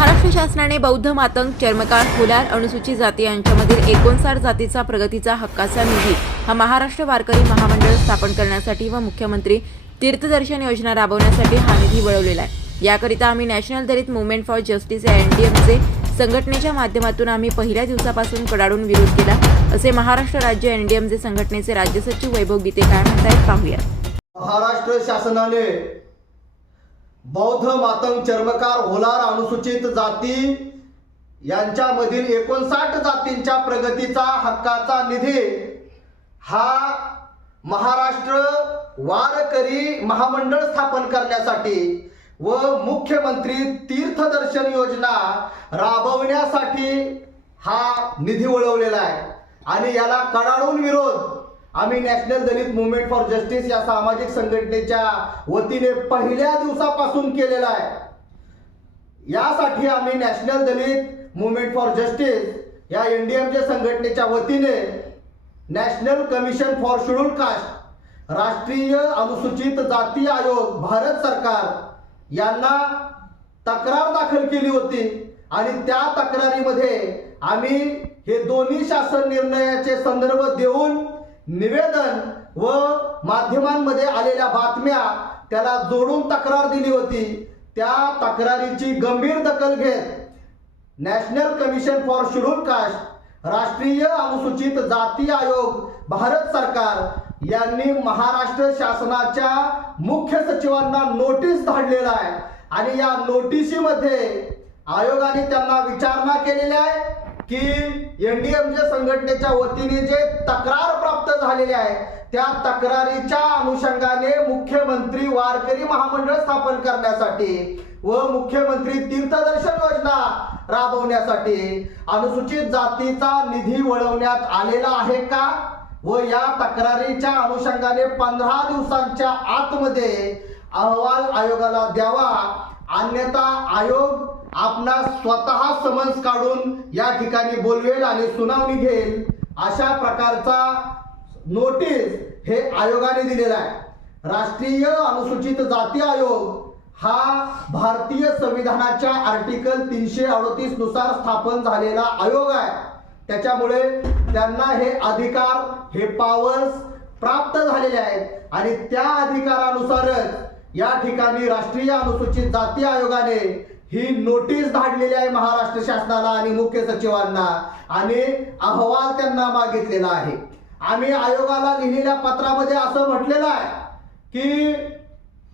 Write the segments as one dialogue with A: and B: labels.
A: महाराष्ट्र शासनाने बौद्ध मातंग चर्मकार फुलार अनुसूचित जाती यांच्यामधील एकोणसाठ जातीचा प्रगतीचा हक्काचा निधी हा महाराष्ट्र वारकरी महामंडळ स्थापन करण्यासाठी व मुख्यमंत्री तीर्थदर्शन योजना राबवण्यासाठी हा निधी वळवलेला आहे. याकरिता आम्ही national Dalit movement for justice या एनडीएमचे संघटनेच्या माध्यमातून आम्ही पहिल्या दिवसापासून कडाडून विरोध केला असे महाराष्ट्र राज्य एनडीएमचे संघटनेचे राज्य सचिव वैभव गीते काय म्हणतायत पाहूया
B: महाराष्ट्र शासनाने बौद्ध मातंग चर्मकार होलार अनुसूचित जाती यांच्यामधील एकोणसाठ जातींच्या प्रगतीचा हक्काचा निधी हा महाराष्ट्र वारकरी महामंडळ स्थापन करण्यासाठी व मुख्यमंत्री तीर्थदर्शन योजना राबवण्यासाठी हा निधी वळवलेला आहे. आणि याला कडाडून विरोध आम्ही national Dalit movement for justice या सामाजिक संघटनेच्या वतीने पहिल्या दिवसापासून केलेला आहे. यासाठी आम्ही national Dalit movement for justice या एनडीएमच्या संघटनेच्या वतीने national commission for schedule caste राष्ट्रीय अनुसूचित जाती आयोग भारत सरकार यांना तक्रार दाखल केली होती आणि त्या तक्रारीमध्ये आम्ही हे दोन्ही शासन निर्णयाचे संदर्भ देऊन निवेदन व माध्यमांमध्ये आलेल्या बातम्या त्याला जोडून तक्रार दिली होती. त्या तक्रारीची गंभीर दखल घेत national commission for schedule caste राष्ट्रीय अनुसूचित जाती आयोग भारत सरकार यांनी महाराष्ट्र शासनाच्या मुख्य सचिवांना नोटीस धाडलेला आहे. आणि या नोटिसीमध्ये आयोगाने त्यांना विचारणा केलेली आहे. की एनडीएमच्या संघटनेच्या वतीने जे तक्रार प्राप्त झालेली आहे त्या तक्रारीच्या अनुषंगाने मुख्यमंत्री वारकरी महामंडळ स्थापन करण्यासाठी व मुख्यमंत्री तीर्थदर्शन योजना राबवण्यासाठी अनुसूचित जातीचा निधी वळवण्यात आलेला आहे का? व या तक्रारीच्या अनुषंगाने पंधरा दिवसांच्या आतमध्ये अहवाल आयोगाला द्यावा. अन्यथा आयोग आपणा स्वतः समन्स काढून या ठिकाणी बोलवेल आणि सुनावणी घेईल अशा प्रकारचा नोटीस हे आयोगाने दिलेला आहे. राष्ट्रीय अनुसूचित जाती आयोग हा भारतीय संविधानाच्या आर्टिकल तीनशे अडतीसनुसार स्थापन झालेला आयोग आहे. त्याच्यामुळे त्यांना हे अधिकार हे पॉवर्स प्राप्त झालेले आहेत. आणि त्या अधिकारानुसारच या ठिकाणी राष्ट्रीय अनुसूचित जाती आयोगाने ही नोटीस धाडलेली आहे महाराष्ट्र शासनाला आणि मुख्य सचिवांना. आणि अहवाल त्यांना मागितलेला आहे. आम्ही आयोगाला लिहिलेल्या पत्रामध्ये असं म्हटलेलं आहे की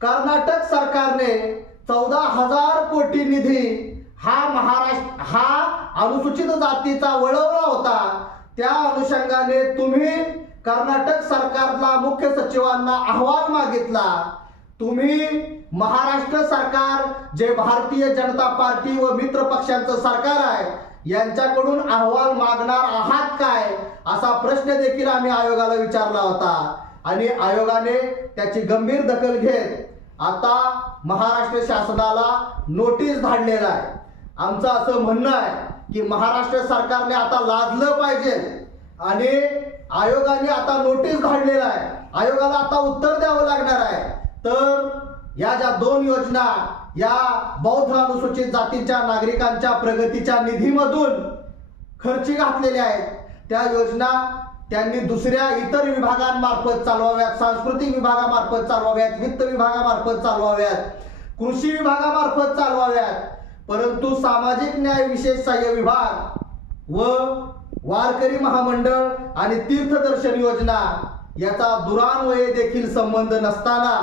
B: कर्नाटक सरकारने चौदा हजार कोटी निधी हा महाराष्ट्र हा अनुसूचित जातीचा वळवला होता. त्या अनुषंगाने तुम्ही कर्नाटक सरकारला मुख्य सचिवांना अहवाल मागितला. तुम्ही महाराष्ट्र सरकार जे भारतीय जनता पार्टी व मित्र पक्षांचं सरकार आहे यांच्याकडून अहवाल मागणार आहात काय? असा प्रश्न देखील आम्ही आयोगाला विचारला होता. आणि आयोगाने त्याची गंभीर दखल घेत आता महाराष्ट्र शासनाला नोटीस धाडलेला आहे. आमचं असं म्हणणं आहे की महाराष्ट्र सरकारने आता लादलं पाहिजे. आणि आयोगाने आता नोटीस धाडलेला आहे. आयोगाला आता उत्तर द्यावं लागणार आहे. तर या ज्या दोन योजना या बौद्ध अनुसूचित जातीच्या नागरिकांच्या प्रगतीच्या निधीमधून खर्ची घातलेल्या आहेत. त्या योजना त्यांनी दुसऱ्या इतर विभागांमार्फत चालवाव्यात सांस्कृतिक विभागामार्फत चालवाव्यात वित्त विभागामार्फत चालवाव्यात कृषी विभागामार्फत चालवाव्यात. परंतु सामाजिक न्याय विशेष सहाय्य विभाग व वारकरी महामंडळ आणि तीर्थदर्शन योजना याचा दुरान्वये देखील संबंध नसताना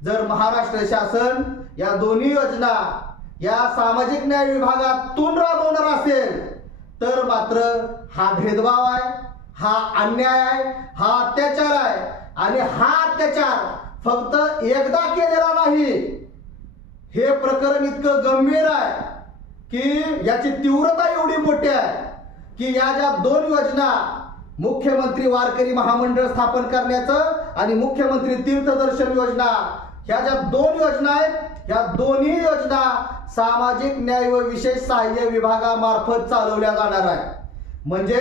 B: जर महाराष्ट्र शासन या दोन्ही योजना या सामाजिक न्याय विभागातून राबवणार असेल तर मात्र हा भेदभाव आहे हा अन्याय आहे हा अत्याचार आहे आणि हा अत्याचार फक्त एकदा केलेला नाही. हे प्रकरण इतकं गंभीर आहे की याची तीव्रता एवढी मोठी आहे की या ज्या दोन योजना मुख्यमंत्री वारकरी महामंडळ स्थापन करण्याचं आणि मुख्यमंत्री तीर्थदर्शन योजना ह्या ज्या दोन योजना आहेत ह्या दोन्ही योजना सामाजिक न्याय व विशेष सहाय्य विभागामार्फत चालवल्या जाणार आहे म्हणजे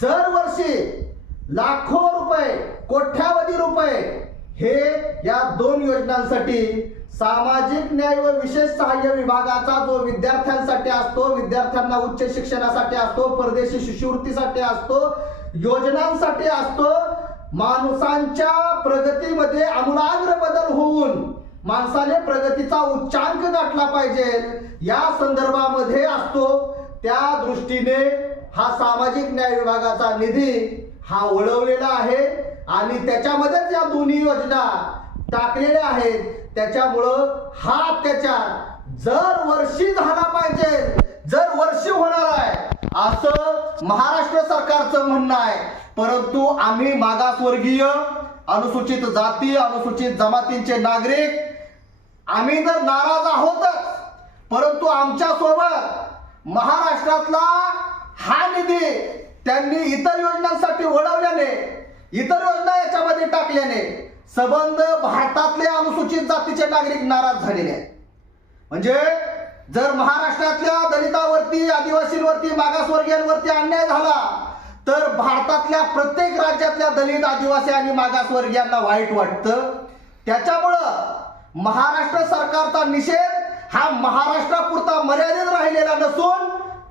B: जर वर्षी लाखो रुपये कोट्यावधी रुपये हे या दोन योजनांसाठी सामाजिक न्याय व विशेष सहाय्य विभागाचा जो विद्यार्थ्यांसाठी असतो विद्यार्थ्यांना उच्च शिक्षणासाठी असतो परदेशी शिष्यवृत्तीसाठी असतो योजनांसाठी असतो माणसांच्या प्रगतीमध्ये आमूलाग्र बदल होऊन माणसाने प्रगतीचा उच्चांक गाठला पाहिजे. या संदर्भामध्ये असतो त्या दृष्टीने हा सामाजिक न्याय विभागाचा निधी हा वळवलेला आहे आणि त्याच्यामध्येच या दोन्ही योजना टाकलेल्या आहेत. त्याच्यामुळं हा अत्याचार जर वर्षी झाला पाहिजे जर वर्षी होणार आहे असं महाराष्ट्र सरकारचं म्हणणं आहे. परंतु आम्ही मागासवर्गीय अनुसूचित जाती अनुसूचित जमातींचे नागरिक आम्ही तर नाराज आहोतच. परंतु आमच्यासोबत महाराष्ट्रातला हा निधी त्यांनी इतर योजनांसाठी वळवल्याने इतर योजना याच्यामध्ये टाकल्याने संबंध भारतातले अनुसूचित जातीचे नागरिक नाराज झालेले आहेत. म्हणजे जर महाराष्ट्रातल्या दलितावरती आदिवासींवरती मागासवर्गीयांवरती अन्याय झाला तर भारतातल्या प्रत्येक राज्यातल्या दलित आदिवासी आणि मागासवर्गीयांना वाईट वाटतं. त्याच्यामुळं महाराष्ट्र सरकारचा निषेध हा महाराष्ट्रापुरता मर्यादित राहिलेला नसून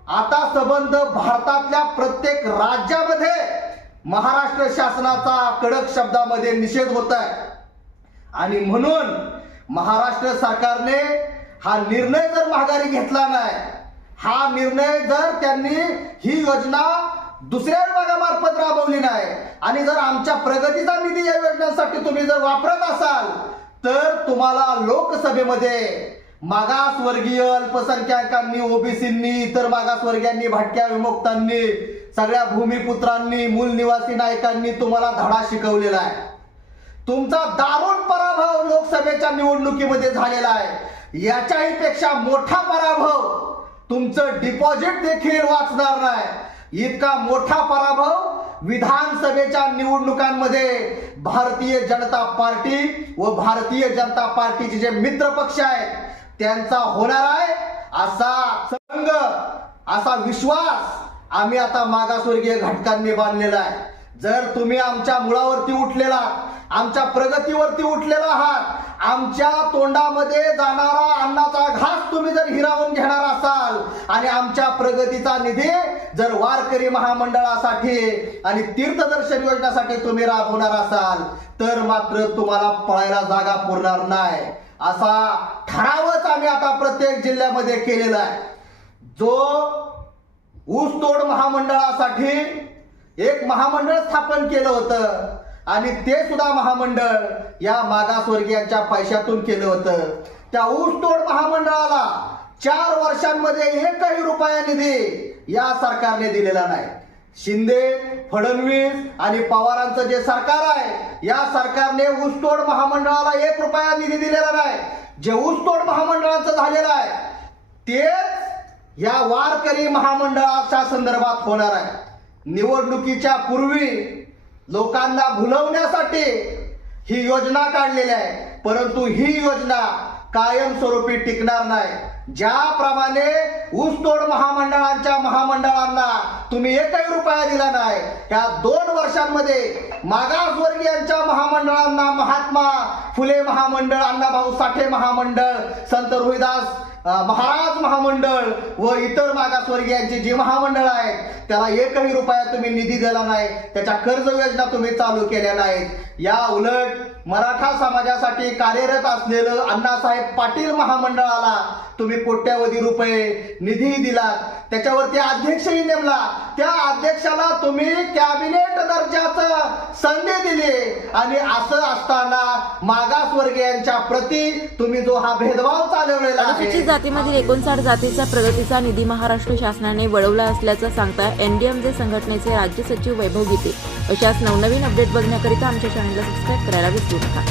B: आता संबंध भारतातल्या प्रत्येक राज्यामध्ये महाराष्ट्र शासनाचा कडक शब्दामध्ये निषेध होत आहे आणि म्हणून महाराष्ट्र सरकारने हा निर्णय जर माघारी घेतला नाही हा निर्णय जर त्यांनी ही योजना दुसऱ्या विभागामार्फत राबवली नाही. आणि जर आमच्या प्रगतीचा निधी या योजनांसाठी तुम्ही जर वापरत असाल तर तुम्हाला लोकसभेमध्ये मागासवर्गीय अल्पसंख्याकांनी ओबीसींनी इतर मागासवर्गीयांनी भटक्या विमुक्तांनी सगळ्या भूमिपुत्रांनी मूल निवासी नायकांनी तुम्हाला धडा शिकवलेला आहे. तुमचा दारुण पराभव लोकसभेच्या निवडणुकीमध्ये झालेला आहे. याच्याही पेक्षा मोठा पराभव तुमचं डिपॉझिट देखील वाचणार नाही. इतका मोठा पराभव विधानसभेच्या निवडणुकांमध्ये भारतीय जनता पार्टी व भारतीय जनता पार्टीचे जे मित्र पक्ष आहेत त्यांचा होणार आहे असा संघ असा विश्वास आम्ही आता मागासवर्गीय घटकांनी बांधलेला आहे. जर तुम्ही आमच्या मुळावरती उठलेला आमच्या प्रगतीवरती उठलेला आहात आमच्या तोंडामध्ये जाणारा अन्नाचा घास तुम्ही जर हिरावून घेणार असाल आणि आमच्या प्रगतीचा निधी जर वारकरी महामंडळासाठी आणि तीर्थदर्शन योजनेसाठी तुम्ही राबवणार असाल तर मात्र तुम्हाला पळायला जागा पुरणार नाही. असा ठरावच आम्ही आता प्रत्येक जिल्ह्यामध्ये केलेला आहे. जो ऊसतोड महामंडळासाठी एक महामंडळ स्थापन केलं होतं आणि ते सुद्धा महामंडळ या मागासवर्गीयांच्या पैशातून केलं होतं. त्या ऊसतोड महामंडळाला चार वर्षांमध्ये एकही रुपया निधी या सरकारने दिलेला नाही. शिंदे फडणवीस आणि पवारांचं जे सरकार आहे या सरकारने ऊसतोड महामंडळाला एक रुपया निधी दिलेला नाही. जे ऊसतोड महामंडळाचं झालेलं आहे तेच या वारकरी महामंडळाच्या संदर्भात होणार आहे. निवडणुकीच्या पूर्वी लोकांना भुलवण्यासाठी ही योजना काढलेली आहे परंतु ही योजना कायमस्वरूपी टिकणार नाही. ज्याप्रमाणे ऊसतोड महामंडळांच्या महामंडळांना तुम्ही एकही रुपया दिला नाही त्या दोन वर्षांमध्ये मागासवर्गीयांच्या महामंडळांना महात्मा फुले महामंडळ अण्णाभाऊ साठे महामंडळ संत रोहिदास महाराज महामंडळ व इतर मागासवर्गीयांची जी महामंडळ आहेत त्याला एकही रुपया तुम्ही निधी दिला नाही त्याच्या कर्ज योजना तुम्ही चालू केल्या नाहीत. या उलट मराठा समाजासाठी कार्यरत असलेलं अण्णासाहेब पाटील महामंडळाला तुम्ही कोट्यावधी रुपये निधी दिला त्याच्यावरती अध्यक्षही नेमला. त्या अध्यक्षाला तुम्ही कॅबिनेट दर्जाचं संधी दिली. आणि असं असताना मागासवर्गीयांच्या प्रती तुम्ही जो हा भेदभाव चालवलेला
A: अनुसूचित
B: आहे
A: जातीमधील एकोणसाठ जातीचा प्रगतीचा निधी महाराष्ट्र शासनाने वळवला असल्याचं सांगता एनडीएमजे संघटनेचे राज्य सचिव वैभव गीते. अशाच नवनवीन अपडेट बघण्याकरिता आमच्या चॅनलला सबस्क्राईब करायला विसरू नका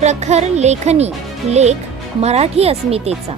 C: प्रखर लेखनी लेख मराठी अस्मितेचा.